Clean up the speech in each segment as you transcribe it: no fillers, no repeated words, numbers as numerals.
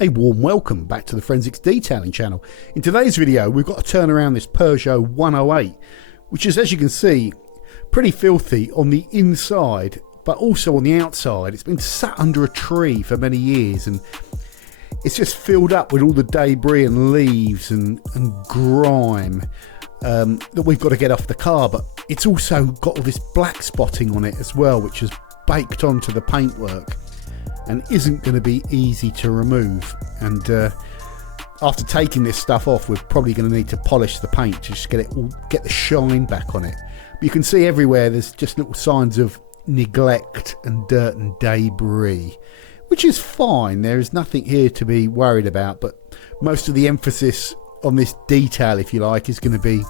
A warm welcome back to the Forensics Detailing channel. In today's video we've got to turn around this Peugeot 108, which is, as you can see, pretty filthy on the inside but also on the outside. It's been sat under a tree for many years and it's just filled up with all the debris and leaves and grime that we've got to get off the car, but it's also got all this black spotting on it as well, which has baked onto the paintwork and isn't going to be easy to remove. And after taking this stuff off, we're probably going to need to polish the paint to just get the shine back on it. But you can see everywhere there's just little signs of neglect and dirt and debris, which is fine. There is nothing here to be worried about, but most of the emphasis on this detail, if you like, is going to be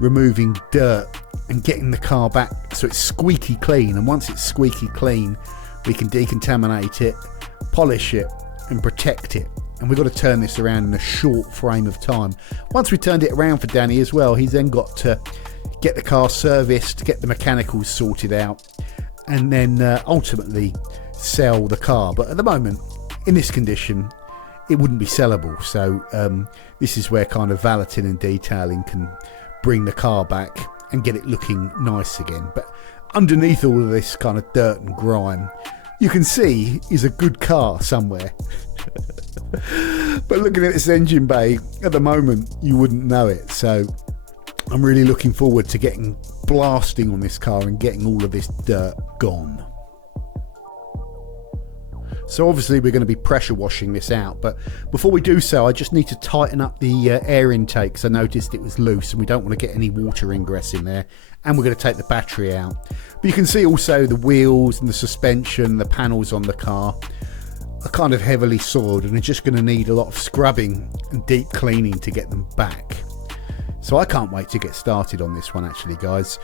removing dirt and getting the car back so it's squeaky clean. And once it's squeaky clean, we can decontaminate it, polish it and protect it. And we've got to turn this around in a short frame of time. Once we turned it around for Danny as well, he's then got to get the car serviced, get the mechanicals sorted out, and then ultimately sell the car. But at the moment, in this condition, it wouldn't be sellable. So this is where kind of valeting and detailing can bring the car back and get it looking nice again. But underneath all of this kind of dirt and grime, you can see is a good car somewhere. But looking at this engine bay at the moment, you wouldn't know it. So I'm really looking forward to getting blasting on this car and getting all of this dirt gone. So obviously we're going to be pressure washing this out, but before we do so, I just need to tighten up the air intake, because I noticed it was loose and we don't want to get any water ingress in there. And we're going to take the battery out. But you can see also the wheels and the suspension, the panels on the car are kind of heavily soiled and are just going to need a lot of scrubbing and deep cleaning to get them back. So I can't wait to get started on this one, actually, guys.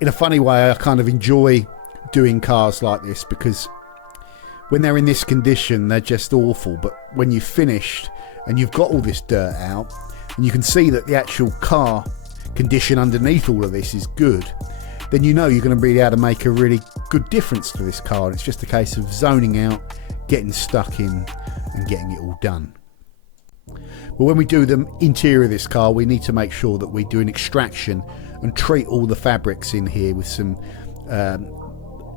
In a funny way, I kind of enjoy doing cars like this, because when they're in this condition, they're just awful. But when you've finished and you've got all this dirt out and you can see that the actual car condition underneath all of this is good, then you know you're going to be able to make a really good difference to this car. And it's just a case of zoning out, getting stuck in and getting it all done. But when we do the interior of this car, we need to make sure that we do an extraction and treat all the fabrics in here with some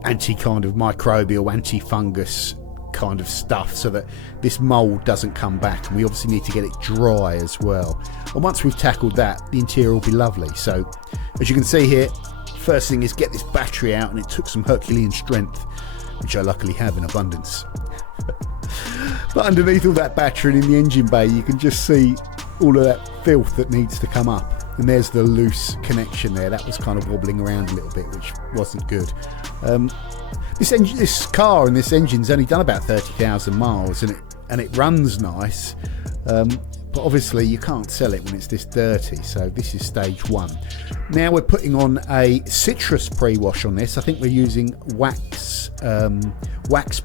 anti-kind of microbial, anti-fungus kind of stuff, so that this mould doesn't come back. And we obviously need to get it dry as well. And once we've tackled that, the interior will be lovely. So as you can see here, first thing is get this battery out, and it took some Herculean strength, which I luckily have in abundance. But underneath all that battery and in the engine bay, you can just see all of that filth that needs to come up. And there's the loose connection there. That was kind of wobbling around a little bit, which wasn't good. This car and this engine's only done about 30,000 miles, and it runs nice. But obviously you can't sell it when it's this dirty. So this is stage one. Now we're putting on a citrus pre-wash on this. I think we're using Wax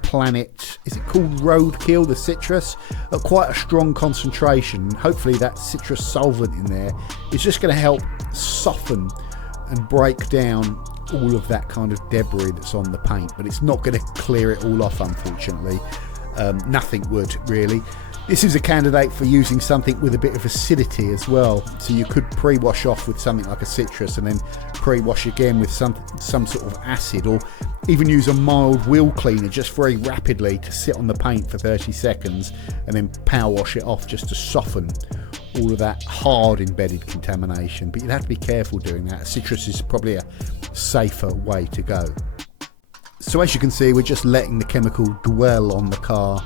Planet. Is it called Roadkill, the citrus? At quite a strong concentration. Hopefully that citrus solvent in there is just going to help soften and break down all of that kind of debris that's on the paint, but it's not going to clear it all off, unfortunately. Nothing would, really. This is a candidate for using something with a bit of acidity as well. So you could pre-wash off with something like a citrus and then pre-wash again with some sort of acid, or even use a mild wheel cleaner just very rapidly to sit on the paint for 30 seconds and then power wash it off just to soften all of that hard embedded contamination. But you'd have to be careful doing that. Citrus is probably a safer way to go. So as you can see, we're just letting the chemical dwell on the car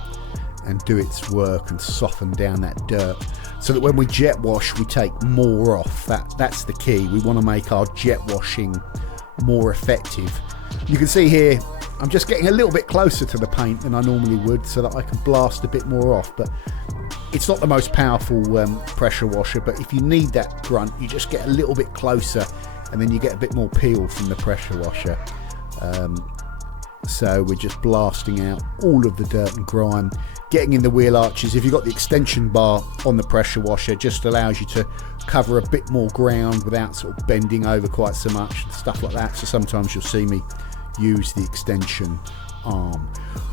and do its work and soften down that dirt, so that when we jet wash we take more off. That's the key. We want to make our jet washing more effective. You can see here I'm just getting a little bit closer to the paint than I normally would, so that I can blast a bit more off. But it's not the most powerful pressure washer, but if you need that grunt, you just get a little bit closer and then you get a bit more peel from the pressure washer. So we're just blasting out all of the dirt and grime, getting in the wheel arches. If you've got the extension bar on the pressure washer, it just allows you to cover a bit more ground without sort of bending over quite so much, stuff like that. So sometimes you'll see me use the extension arm.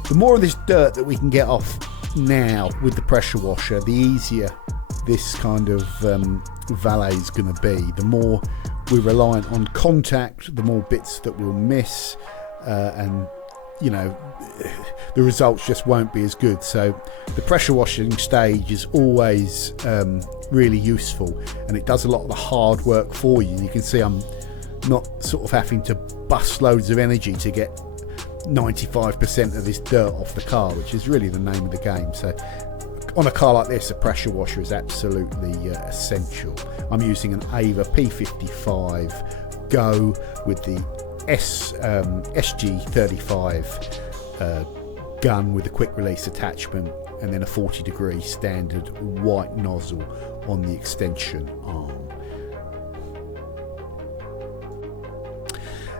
The more of this dirt that we can get off now with the pressure washer, the easier this kind of valet is going to be. The more we're reliant on contact, the more bits that we'll miss, and you know, the results just won't be as good. So the pressure washing stage is always really useful, and it does a lot of the hard work for you. You can see I'm not sort of having to bust loads of energy to get 95% of this dirt off the car, which is really the name of the game. So on a car like this, a pressure washer is absolutely essential. I'm using an Ava P55 Go with the SG35 gun with a quick release attachment, and then a 40-degree standard white nozzle on the extension arm.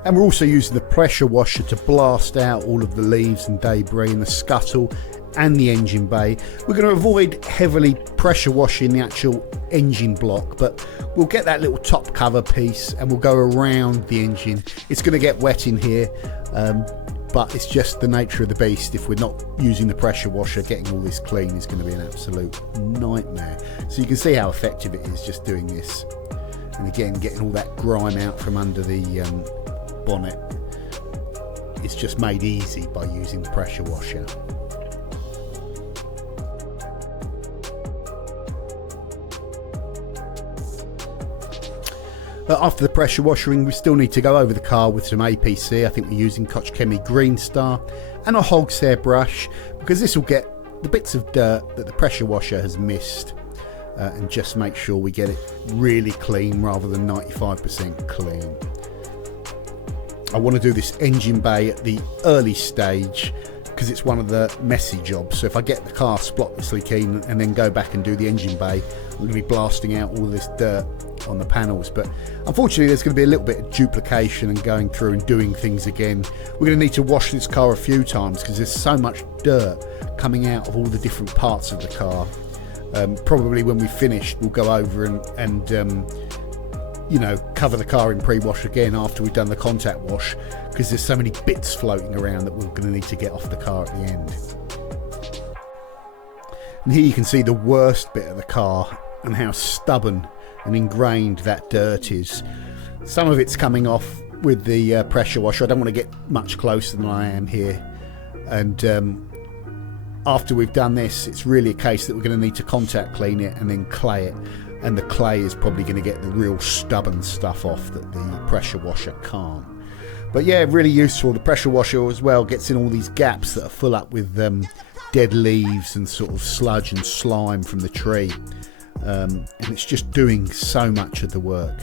And we're also using the pressure washer to blast out all of the leaves and debris in the scuttle and the engine bay. We're going to avoid heavily pressure washing the actual engine block, but we'll get that little top cover piece and we'll go around the engine. It's going to get wet in here, but it's just the nature of the beast. If we're not using the pressure washer, getting all this clean is going to be an absolute nightmare. So you can see how effective it is just doing this. And again, getting all that grime out from under the bonnet is just made easy by using the pressure washer. After the pressure washing, we still need to go over the car with some APC. I think we're using Kochchemi Green Star and a hog's hair brush, because this will get the bits of dirt that the pressure washer has missed, and just make sure we get it really clean rather than 95% clean. I want to do this engine bay at the early stage because it's one of the messy jobs. So if I get the car spotlessly clean and then go back and do the engine bay, I'm going to be blasting out all this dirt on the panels. But unfortunately, there's going to be a little bit of duplication and going through and doing things again. We're going to need to wash this car a few times because there's so much dirt coming out of all the different parts of the car. Probably when we've finished, we'll go over and you know, cover the car in pre-wash again after we've done the contact wash, because there's so many bits floating around that we're going to need to get off the car at the end. And here you can see the worst bit of the car and how stubborn and ingrained that dirt is. Some of it's coming off with the pressure washer. I don't want to get much closer than I am here, and after we've done this, it's really a case that we're going to need to contact clean it and then clay it. And the clay is probably going to get the real stubborn stuff off that the pressure washer can't. But yeah, really useful. The pressure washer as well gets in all these gaps that are full up with dead leaves and sort of sludge and slime from the tree. And it's just doing so much of the work.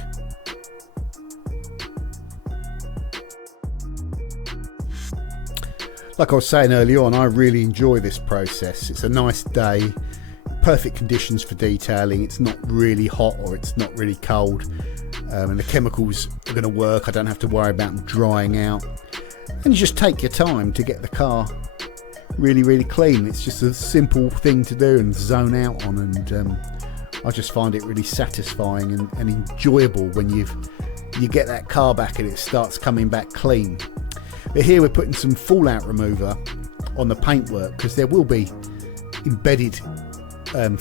Like I was saying earlier on, I really enjoy this process. It's a nice day. Perfect conditions for detailing. It's not really hot or it's not really cold, and the chemicals are going to work. I don't have to worry about them drying out, and you just take your time to get the car really clean. It's just a simple thing to do and zone out on, and I just find it really satisfying and enjoyable when you get that car back and it starts coming back clean. But here we're putting some fallout remover on the paintwork because there will be embedded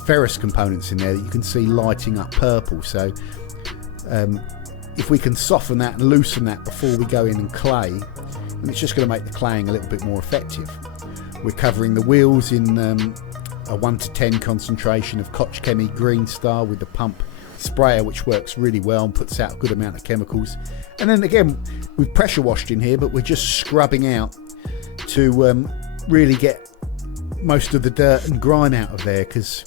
ferrous components in there that you can see lighting up purple. So if we can soften that and loosen that before we go in and clay, and it's just going to make the claying a little bit more effective. We're covering the wheels in a 1 to 10 concentration of Kochchemi Green Star with the pump sprayer, which works really well and puts out a good amount of chemicals. And then again, we've pressure washed in here, but we're just scrubbing out to really get most of the dirt and grime out of there, because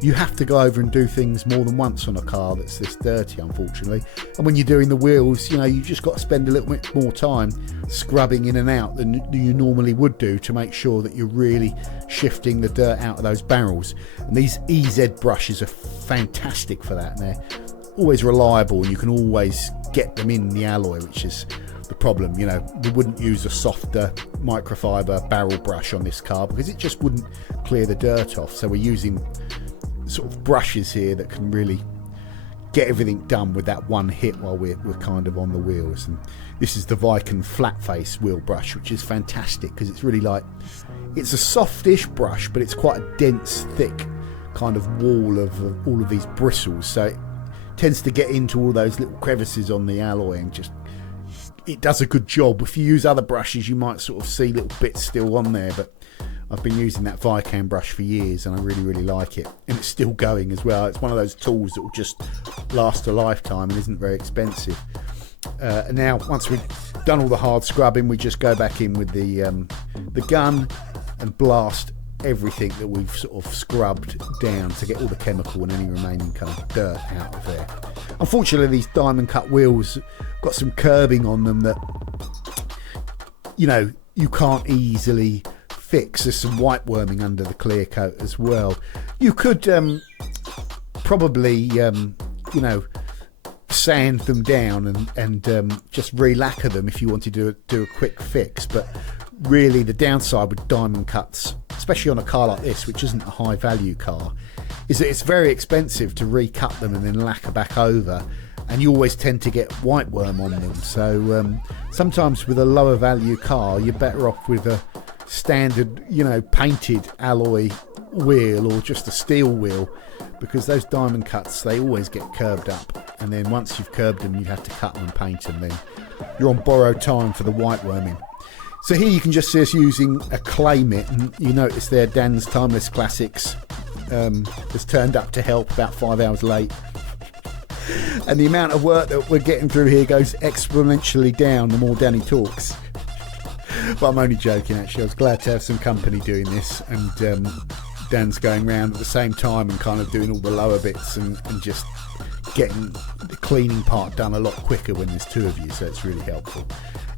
you have to go over and do things more than once on a car that's this dirty, unfortunately. And when you're doing the wheels, you know, you just got to spend a little bit more time scrubbing in and out than you normally would do to make sure that you're really shifting the dirt out of those barrels. And these EZ brushes are fantastic for that, and they're always reliable, and you can always get them in the alloy, which is the problem. You know, we wouldn't use a softer microfiber barrel brush on this car because it just wouldn't clear the dirt off. So we're using sort of brushes here that can really get everything done with that one hit while we're kind of on the wheels. And this is the Vikan flat face wheel brush, which is fantastic because it's really like, it's a softish brush, but it's quite a dense, thick kind of wall of all of these bristles, so it tends to get into all those little crevices on the alloy, and just, it does a good job. If you use other brushes, you might sort of see little bits still on there, but I've been using that Vikan brush for years and I really like it, and it's still going as well. It's one of those tools that will just last a lifetime and isn't very expensive. And now, once we've done all the hard scrubbing, we just go back in with the gun and blast everything that we've sort of scrubbed down to get all the chemical and any remaining kind of dirt out of there. Unfortunately, these diamond cut wheels got some curbing on them that, you know, you can't easily fix. There's some white worming under the clear coat as well. You could probably you know, sand them down and just re-lacquer them if you wanted to do a quick fix, but really the downside with diamond cuts, especially on a car like this, which isn't a high value car, is that it's very expensive to recut them and then lacquer back over, and you always tend to get white worm on them. So sometimes with a lower value car, you're better off with a standard, you know, painted alloy wheel or just a steel wheel, because those diamond cuts, they always get curbed up, and then once you've curbed them, you have to cut them and paint them. Then you're on borrowed time for the white worming. So here you can just see us using a clay mitt, and you notice there Dan's Timeless Classics has turned up to help about 5 hours late. And the amount of work that we're getting through here goes exponentially down the more Danny talks. But I'm only joking, actually. I was glad to have some company doing this, and Dan's going round at the same time and kind of doing all the lower bits and just getting the cleaning part done a lot quicker when there's two of you, so it's really helpful.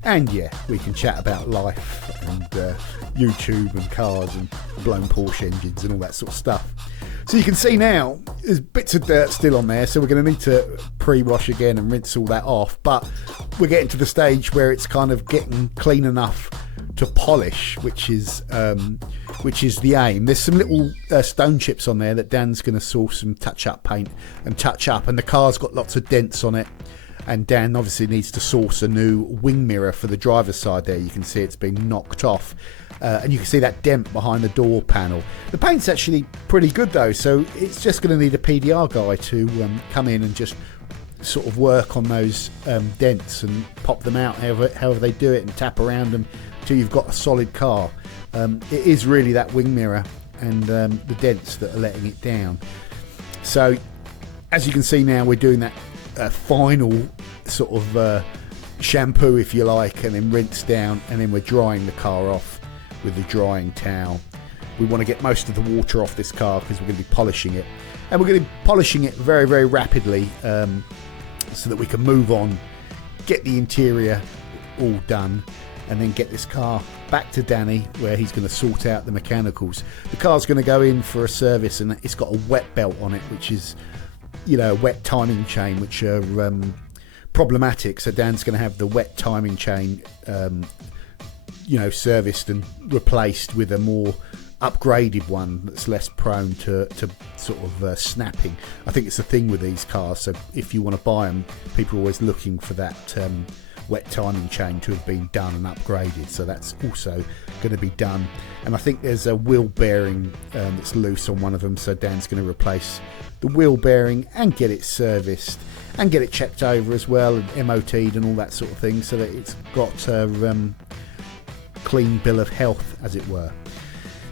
And yeah, we can chat about life and YouTube and cars and blown Porsche engines and all that sort of stuff. So you can see now there's bits of dirt still on there, so we're going to need to pre-wash again and rinse all that off, but we're getting to the stage where it's kind of getting clean enough to polish, which is the aim. There's some little stone chips on there that Dan's going to source some touch-up paint and touch up, and the car's got lots of dents on it. And Dan obviously needs to source a new wing mirror for the driver's side there. You can see it's been knocked off. And you can see that dent behind the door panel. The paint's actually pretty good though, so it's just going to need a PDR guy to come in and just sort of work on those dents and pop them out however they do it, and tap around them until you've got a solid car. It is really that wing mirror and the dents that are letting it down. So as you can see now, we're doing that final sort of shampoo, if you like, and then rinse down, and then we're drying the car off with the drying towel. We want to get most of the water off this car because we're going to be polishing it, and we're going to be polishing it very rapidly so that we can move on, get the interior all done, and then get this car back to Danny where he's going to sort out the mechanicals. The car's going to go in for a service, and it's got a wet belt on it, which is, you know, wet timing chain, which are problematic. So Dan's going to have the wet timing chain you know, serviced and replaced with a more upgraded one that's less prone to sort of snapping. I think it's a thing with these cars, so if you want to buy them, people are always looking for that wet timing chain to have been done and upgraded, so that's also going to be done. And I think there's a wheel bearing that's loose on one of them, so Dan's going to replace the wheel bearing and get it serviced and get it checked over as well, and MOT'd and all that sort of thing, so that it's got a clean bill of health, as it were.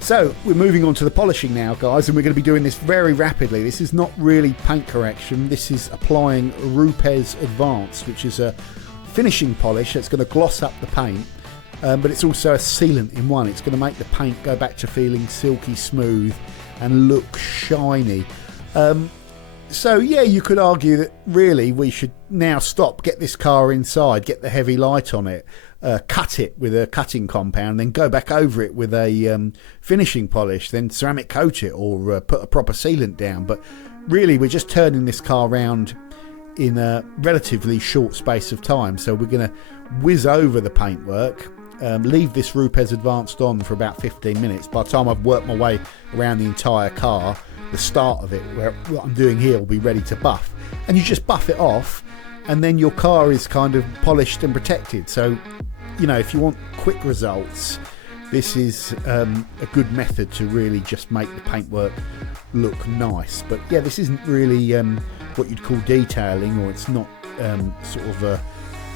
So we're moving on to the polishing now, guys, and we're going to be doing this very rapidly. This is not really paint correction, this is applying Rupes Advanced, which is a finishing polish that's going to gloss up the paint, but it's also a sealant in one. It's going to make the paint go back to feeling silky smooth and look shiny. So yeah, you could argue that really we should now stop, get this car inside, get the heavy light on it, cut it with a cutting compound, then go back over it with a finishing polish, then ceramic coat it, or put a proper sealant down. But really we're just turning this car around in a relatively short space of time, so we're going to whiz over the paintwork, leave this Rupes Advanced on for about 15 minutes. By the time I've worked my way around the entire car, the start of it, where what I'm doing here, will be ready to buff. and you just buff it off, and then your car is kind of polished and protected. So, you know, if you want quick results, this is a good method to really just make the paintwork look nice. But yeah, this isn't really what you'd call detailing, or it's not sort of a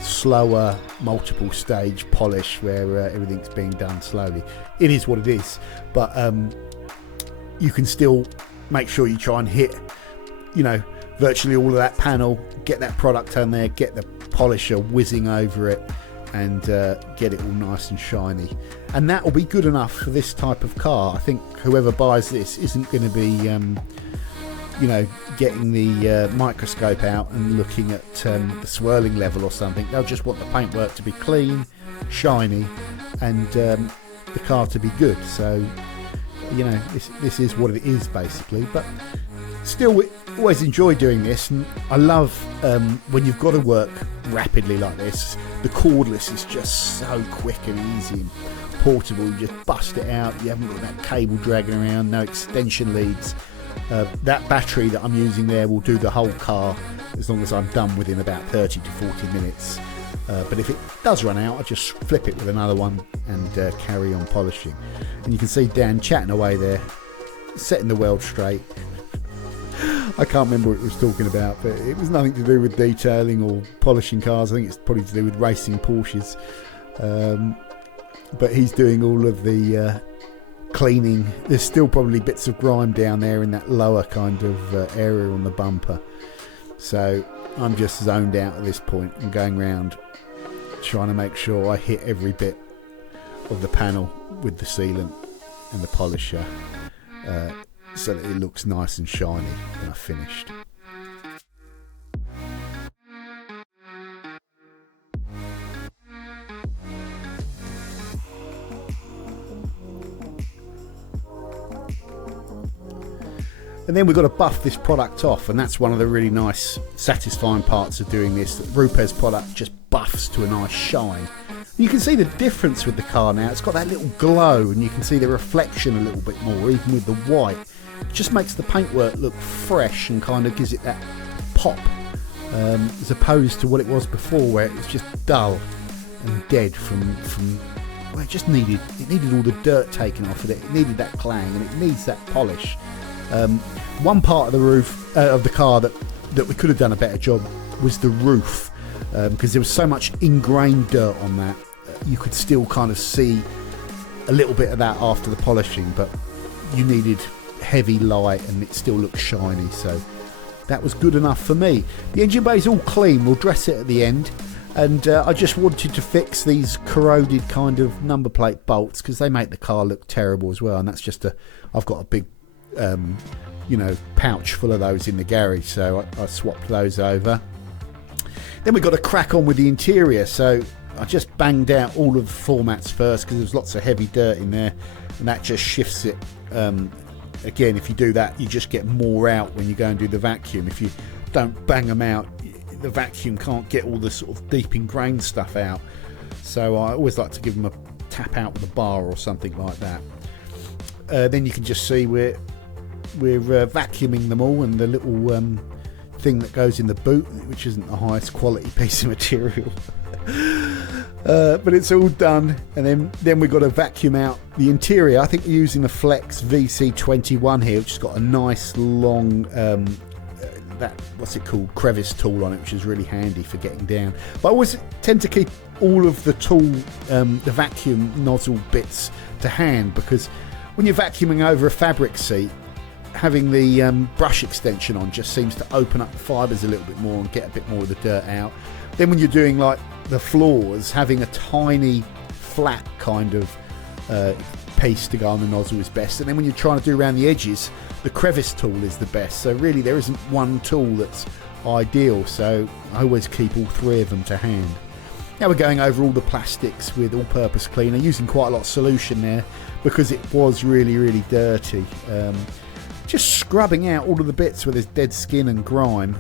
slower multiple stage polish where everything's being done slowly. It is what it is, but you can still make sure you try and hit, you know, virtually all of that panel, get that product on there, get the polisher whizzing over it, and get it all nice and shiny. And that will be good enough for this type of car. I think whoever buys this isn't going to be you know, getting the microscope out and looking at the swirling level or something. They'll just want the paintwork to be clean, shiny, and the car to be good. So, you know, this is what it is basically. But still, we always enjoy doing this, and I love when you've got to work rapidly like this. The cordless is just so quick and easy and portable. You just bust it out. You haven't got that cable dragging around, no extension leads. That battery that I'm using there will do the whole car as long as I'm done within about 30 to 40 minutes. But if it does run out, I just flip it with another one and carry on polishing. And you can see Dan chatting away there, setting the weld straight. I can't remember what it was talking about, but it was nothing to do with detailing or polishing cars. I think it's probably to do with racing Porsches. But he's doing all of the cleaning. There's still probably bits of grime down there in that lower kind of area on the bumper. So I'm just zoned out at this point and going around trying to make sure I hit every bit of the panel with the sealant and the polisher, so that it looks nice and shiny when I've finished. And then we've got to buff this product off, and that's one of the really nice, satisfying parts of doing this. The Rupes product just buffs to a nice shine. You can see the difference with the car now. It's got that little glow, and you can see the reflection a little bit more, even with the white. It just makes the paintwork look fresh and kind of gives it that pop, as opposed to what it was before, where it was just dull and dead from well, it needed all the dirt taken off of it. It needed that clang, and it needs that polish. One part of the roof of the car that we could have done a better job was the roof, because there was so much ingrained dirt on that. You could still kind of see a little bit of that after the polishing, but you needed heavy light and it still looked shiny, so that was good enough for me. The engine bay is all clean. We'll dress it at the end, and I just wanted to fix these corroded kind of number plate bolts because they make the car look terrible as well, and that's just I've got a big you know, pouch full of those in the garage, so I swapped those over. Then we got to crack on with the interior, so I just banged out all of the formats first because there's lots of heavy dirt in there, and that just shifts it. Again, if you do that, you just get more out when you go and do the vacuum. If you don't bang them out, the vacuum can't get all the sort of deep ingrained stuff out, so I always like to give them a tap out with a bar or something like that. Then you can just see we're vacuuming them all, and the little thing that goes in the boot, which isn't the highest quality piece of material, but it's all done. And then we've got to vacuum out the interior. I think we're using the Flex VC21 here, which has got a nice long what's it called, crevice tool on it, which is really handy for getting down. But I always tend to keep all of the tool, the vacuum nozzle bits to hand, because when you're vacuuming over a fabric seat, having the brush extension on just seems to open up the fibres a little bit more and get a bit more of the dirt out. Then when you're doing like the floors, having a tiny flat kind of piece to go on the nozzle is best. And then when you're trying to do around the edges, the crevice tool is the best. So really there isn't one tool that's ideal, so I always keep all three of them to hand. Now we're going over all the plastics with all-purpose cleaner, using quite a lot of solution there because it was really, really dirty. Just scrubbing out all of the bits where there's dead skin and grime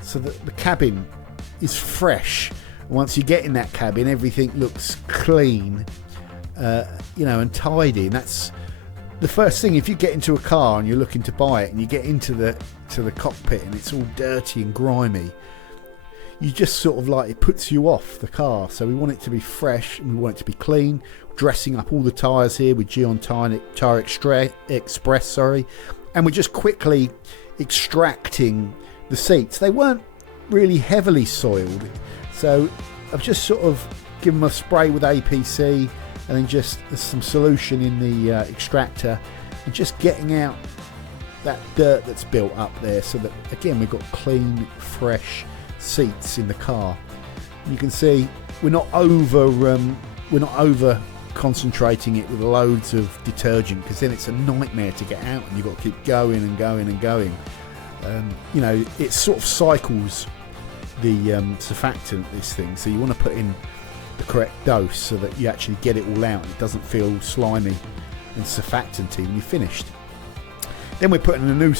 so that the cabin is fresh. Once you get in that cabin, everything looks clean, you know, and tidy. And that's the first thing, if you get into a car and you're looking to buy it and you get into the cockpit and it's all dirty and grimy, you just sort of like, it puts you off the car. So we want it to be fresh and we want it to be clean. Dressing up all the tyres here with Geon Tyre Express, and we're just quickly extracting the seats. They weren't really heavily soiled, so I've just sort of given them a spray with APC and then just some solution in the extractor and just getting out that dirt that's built up there, so that again we've got clean, fresh seats in the car. You can see we're not over concentrating it with loads of detergent, because then it's a nightmare to get out and you've got to keep going and going and going. You know, it sort of cycles the surfactant, this thing, so you want to put in the correct dose so that you actually get it all out and it doesn't feel slimy and surfactanty when you're finished. Then we're putting a new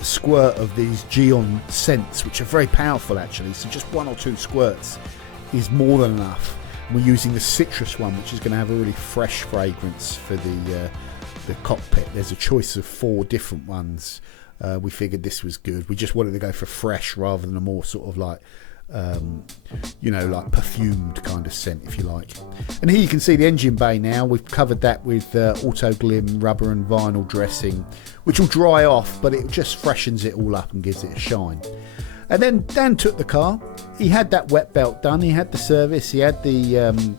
squirt of these Geon scents, which are very powerful actually, so just 1 or 2 squirts is more than enough. We're using the citrus one, which is going to have a really fresh fragrance for the cockpit. There's a choice of 4 different ones. We figured this was good. We just wanted to go for fresh rather than a more sort of like, you know, like perfumed kind of scent, if you like. And here you can see the engine bay now. We've covered that with Auto Glim rubber and vinyl dressing, which will dry off, but it just freshens it all up and gives it a shine. And then Dan took the car. He had that wet belt done. He had the service. He had the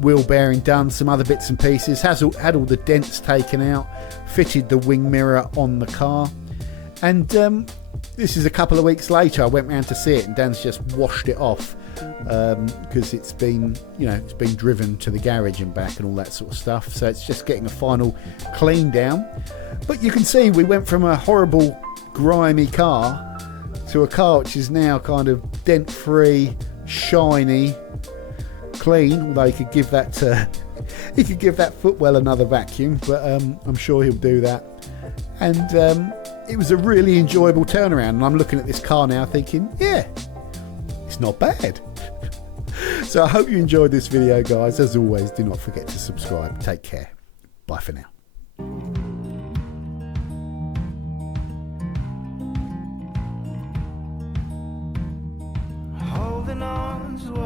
wheel bearing done. Some other bits and pieces. Had all the dents taken out. Fitted the wing mirror on the car. And this is a couple of weeks later. I went round to see it, and Dan's just washed it off because it's been, you know, it's been driven to the garage and back and all that sort of stuff. So it's just getting a final clean down. But you can see we went from a horrible, grimy car to a car which is now kind of dent-free, shiny, clean. Although he could give that footwell another vacuum, but I'm sure he'll do that. And it was a really enjoyable turnaround. And I'm looking at this car now, thinking, yeah, it's not bad. So I hope you enjoyed this video, guys. As always, do not forget to subscribe. Take care. Bye for now. Holding on to